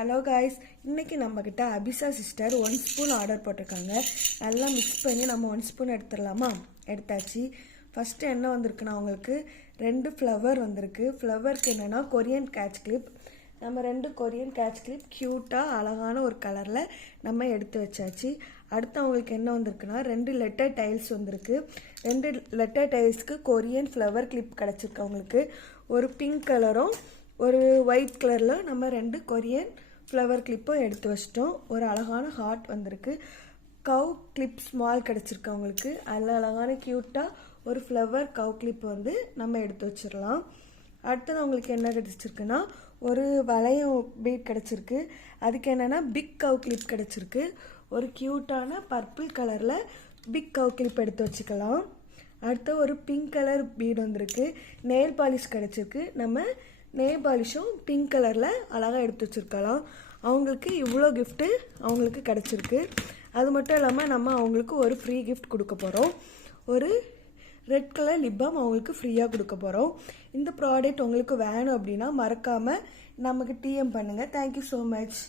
Hello guys, இன்றைக்கி நம்மக்கிட்ட Abisha sister 1 spoon order போட்டிருக்காங்க. நல்லா மிக்ஸ் பண்ணி நம்ம 1 ஸ்பூன் எடுத்துடலாமா? எடுத்தாச்சு. ஃபஸ்ட்டு என்ன வந்திருக்குன்னா அவங்களுக்கு 2 ஃப்ளவர் வந்திருக்கு. ஃப்ளவருக்கு என்னென்னா கொரியன் கேட்ச் கிளிப். நம்ம 2 கொரியன் கேட்ச் கிளிப் க்யூட்டாக அழகான ஒரு கலரில் நம்ம எடுத்து வச்சாச்சு. அடுத்து அவங்களுக்கு என்ன வந்திருக்குன்னா 2 லெட்டர் டைல்ஸ் வந்திருக்கு. 2 லெட்டர் டைல்ஸ்க்கு கொரியன் ஃப்ளவர் கிளிப் கிடச்சிருக்கு. அவங்களுக்கு ஒரு பிங்க் கலரும் ஒரு ஒயிட் கலரில் நம்ம 2 கொரியன் ஃப்ளவர் கிளிப்பும் எடுத்து வச்சிட்டோம். ஒரு அழகான ஹார்ட் வந்திருக்கு. கவ் கிளிப் ஸ்மால் கிடச்சிருக்கு அவங்களுக்கு. அதில் அழகான க்யூட்டாக ஒரு ஃப்ளவர் கவ் கிளிப் வந்து நம்ம எடுத்து வச்சிடலாம். அடுத்தது அவங்களுக்கு என்ன கிடச்சிருக்குன்னா ஒரு வளையம் பீட் கிடச்சிருக்கு. அதுக்கு என்னென்னா பிக் கவ் கிளிப் கிடச்சிருக்கு. ஒரு க்யூட்டான பர்பிள் கலரில் பிக் கவ் கிளிப் எடுத்து வச்சுக்கலாம். அடுத்து ஒரு பிங்க் கலர் பீட் வந்திருக்கு. நெயில் பாலிஷ் கிடச்சிருக்கு. நம்ம நெயில் பாலிஷும் பிங்க் கலரில் அழகாக எடுத்து வச்சுருக்கலாம். அவங்களுக்கு இவ்வளோ கிஃப்ட்டு அவங்களுக்கு கிடச்சிருக்கு. அது மட்டும் இல்லாமல் நம்ம அவங்களுக்கு ஒரு ஃப்ரீ கிஃப்ட் கொடுக்க போகிறோம். ஒரு ரெட் கலர் லிப் பாம் அவங்களுக்கு ஃப்ரீயாக கொடுக்க போகிறோம். இந்த ப்ராடக்ட் உங்களுக்கு வேணும் அப்படின்னா மறக்காமல் நமக்கு டிஎம் பண்ணுங்கள். Thank you so much.